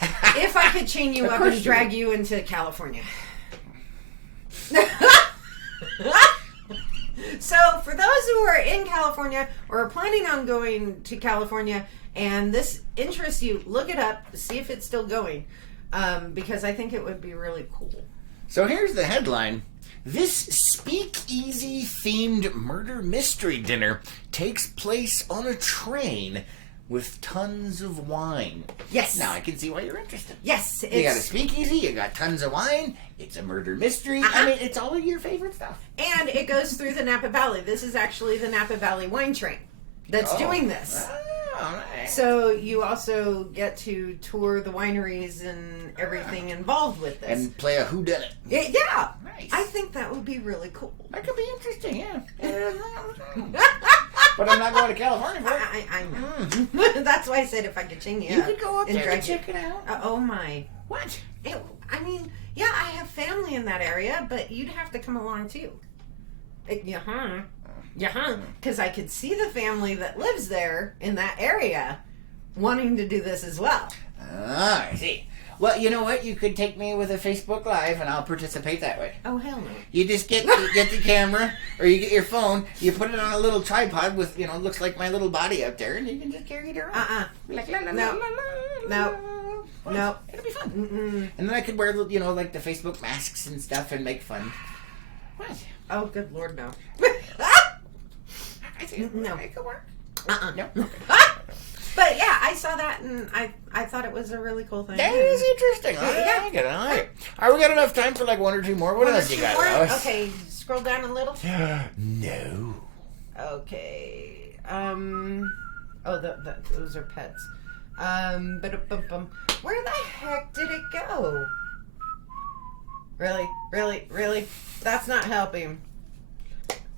If I could chain you up and drag you into California. So for those who are in California or are planning on going to California and this interests you, look it up, see if it's still going. Because I think it would be really cool. So here's the headline. This speakeasy themed murder mystery dinner takes place on a train with tons of wine. Yes. Now I can see why you're interested. Yes. You got a speakeasy, you got tons of wine, it's a murder mystery. I mean, it's all of your favorite stuff. And it goes through the Napa Valley. This is actually the Napa Valley wine train that's doing this. Oh, nice. So you also get to tour the wineries and everything involved with this. And play a whodunit. Yeah. Nice. I think that would be really cool. That could be interesting, yeah. But I'm not going to California for it. I know. That's why I said if I could chain you You up could go up and there drag and check it out. Oh my. What? I mean, yeah, I have family in that area, but you'd have to come along too. Because I could see the family that lives there in that area wanting to do this as well. Ah, I see. Well, you know what? You could take me with a Facebook Live, and I'll participate that way. Oh, hell no. You just get the camera, or you get your phone, you put it on a little tripod with, looks like my little body up there, and you can just carry it around. Like, No. It'll be fun. Mm-mm. And then I could wear, like the Facebook masks and stuff and make fun. What? Oh, good Lord, no. I think it could work. No? Okay. But yeah, I saw that and I thought it was a really cool thing. That is interesting. I like it. All right, we got enough time for like 1 or 2 more. What else you got, Lois? Okay, scroll down a little. No. Okay. Those are pets. Where the heck did it go? Really? That's not helping.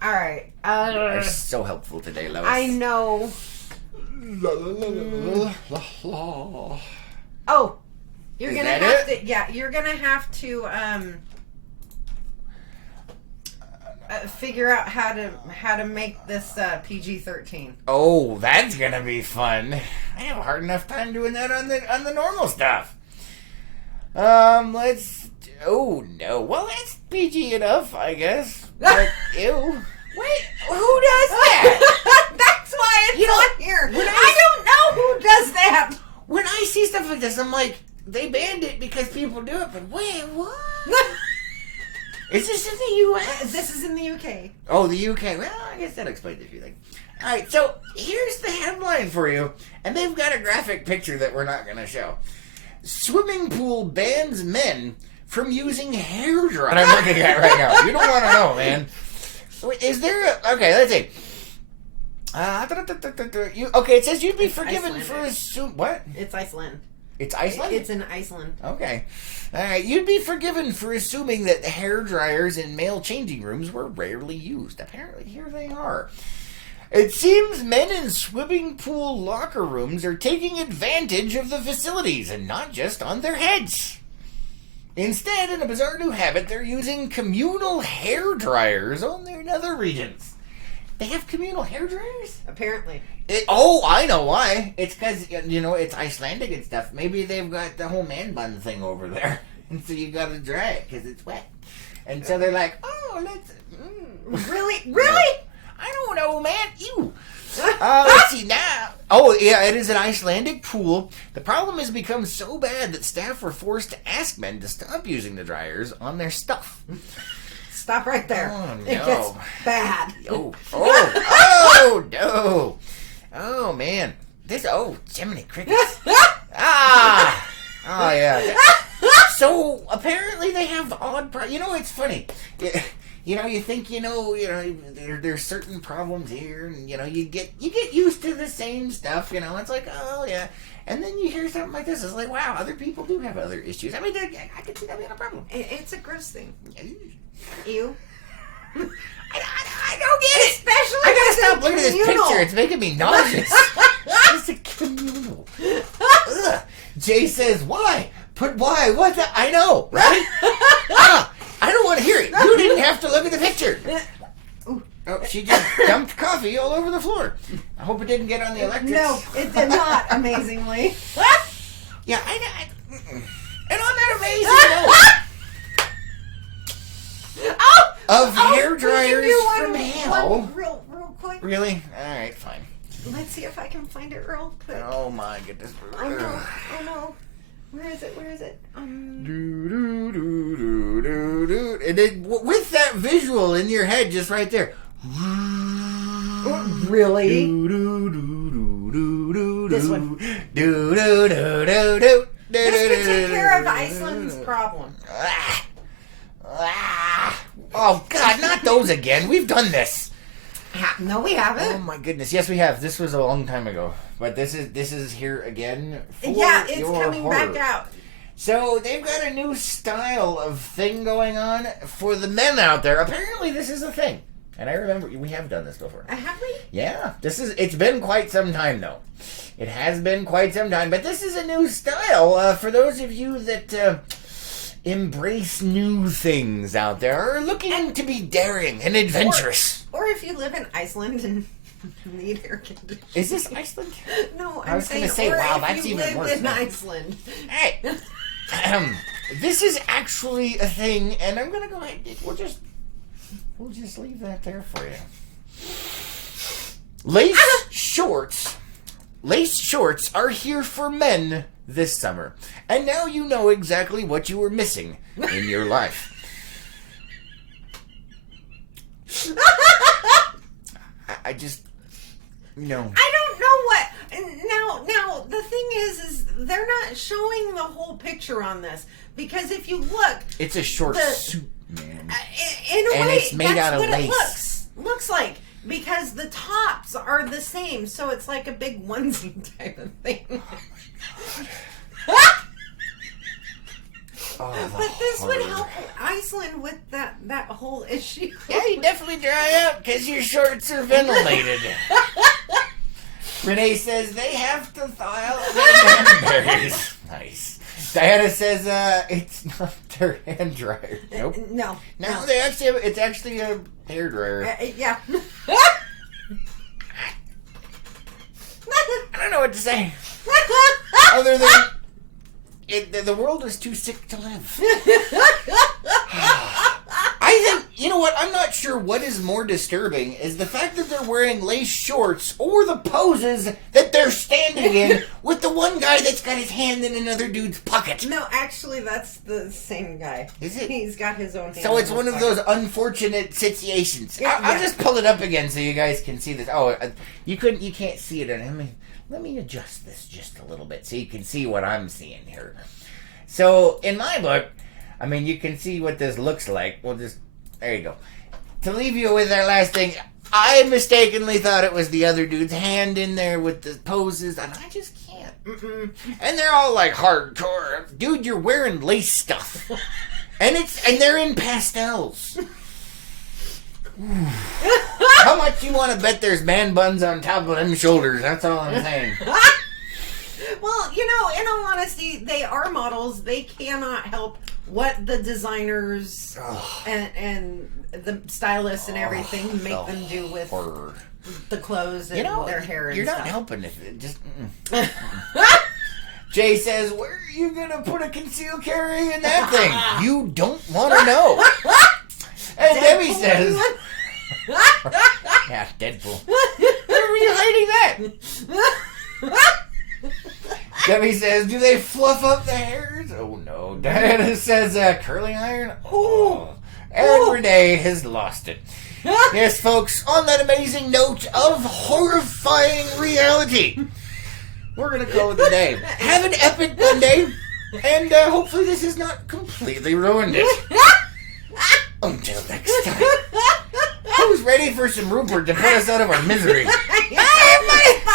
All right. You're so helpful today, Lois. I know. Oh, you're gonna have to. Yeah, you're gonna have to figure out how to make this PG-13. Oh, that's gonna be fun. I have a hard enough time doing that on the normal stuff. Oh no. Well, PG enough, I guess. But, ew. Wait, who does that? That's why it's on here. I don't know who does that. When I see stuff like this, I'm like, they banned it because people do it, but wait, what? Is this in the U.S.? This is in the UK. Oh, the UK. Well, I guess that explains a few things. All right, so here's the headline for you, and they've got a graphic picture that we're not going to show. Swimming pool bans men from using hairdryer. And I'm looking at it right now. You don't want to know, man. Is there a... Okay, let's see. Okay, it says you'd be forgiven Icelandic. for assuming... What? It's Iceland. It's Iceland? It's in Iceland. Okay. All right, you'd be forgiven for assuming that hair dryers in male changing rooms were rarely used. Apparently, here they are. It seems men in swimming pool locker rooms are taking advantage of the facilities and not just on their heads. Instead, in a bizarre new habit, they're using communal hair dryers in other regions. They have communal hair dryers? Apparently. I know why. It's because, it's Icelandic and stuff. Maybe they've got the whole man bun thing over there. And so you got to dry it because it's wet. And so they're like, oh, let's... Really? Really? I don't know, man. Ew. Let's see now. Oh, yeah, it is an Icelandic pool. The problem has become so bad that staff were forced to ask men to stop using the dryers on their stuff. Stop right there. Oh, no. It gets bad. Oh, no. Oh, man. Jiminy Crickets. Oh, yeah. So, apparently they have odd... it's funny. You think, there's certain problems here, and, you get used to the same stuff, it's like, oh, yeah. And then you hear something like this, it's like, wow, other people do have other issues. I mean, I could see that being a problem. It's a gross thing. Ew. I don't get it. Especially I gotta stop looking at this communal. picture. It's making me nauseous. It's a communal. Ugh. Jay says, why? But why? What the? I know, right? I don't want to hear it. You didn't have to look at the picture. Oh, she just dumped coffee all over the floor. I hope it didn't get on the electrics. No, it did not, amazingly. Yeah, and on that amazing of hair dryers from hell. One real quick. Really? All right, fine. Let's see if I can find it real quick. Oh my goodness. Oh no. Where is it? And then with that visual in your head, just right there. Really? This one. This could take care of Iceland's problem. Oh God, not those again. We've done this. No, we haven't. Oh my goodness, yes we have. This was a long time ago, but this is here again. Yeah, it's coming back out. So they've got a new style of thing going on for the men out there. Apparently, this is a thing, and I remember we have done this before. Have we? Yeah, it's been quite some time though. It has been quite some time, but this is a new style for those of you that embrace new things out there, or looking to be daring and adventurous. Or if you live in Iceland and need air conditioning. Is this Iceland? No, I was saying, going to say, or wow, if that's you even live worse. in Iceland. Hey, this is actually a thing, and I'm going to go ahead. We'll just leave that there for you. Lace shorts are here for men this summer, and now you know exactly what you were missing in your life. I just, I don't know what. Now the thing is they're not showing the whole picture on this, because if you look, it's a short suit, man. In a and way, it's made that's out of what lace. it looks like, because the tops are the same, so it's like a big onesie type of thing. But this would help Iceland with that whole issue. Yeah, you definitely dry out because your shorts are ventilated. Renee says they have to thaw out their cranberries. Nice. Diana says it's not their hand dryer. Nope. No, they actually have, it's actually a hair dryer. Yeah. I don't know what to say. Other than the world is too sick to live. you know what? I'm not sure what is more disturbing is the fact that they're wearing lace shorts or the poses that they're standing in with the one guy that's got his hand in another dude's pocket. No, actually, that's the same guy. Is it? He's got his own hand. So it's in one his of pocket. those unfortunate situations. Yeah, I'll yeah. just pull it up again so you guys can see this. Oh, you can't see it. Let me adjust this just a little bit so you can see what I'm seeing here. So in my book, I mean, you can see what this looks like. There you go. To leave you with our last thing, I mistakenly thought it was the other dude's hand in there with the poses, and I just can't. Mm-mm. And they're all like hardcore. Dude, you're wearing lace stuff. And they're in pastels. How much you want to bet there's man buns on top of them shoulders? That's all I'm saying. Well, you know, in all honesty, they are models. They cannot help what the designers and the stylists and everything make them do with horror. the clothes and their hair and you're stuff. not helping if it just... Jay says, where are you going to put a concealed carry in that thing? You don't want to know. And Debbie says... Yeah, Deadpool. Where were you hiding that? Debbie says, do they fluff up the hairs? Oh, no. Diana says, curling iron? Oh. And Renee has lost it. Yes, folks, on that amazing note of horrifying reality, we're going to call it a day. Have an epic Monday, and hopefully this has not completely ruined it. Until next time. Who's ready for some Rupert to put us out of our misery? Bye, everybody. Bye.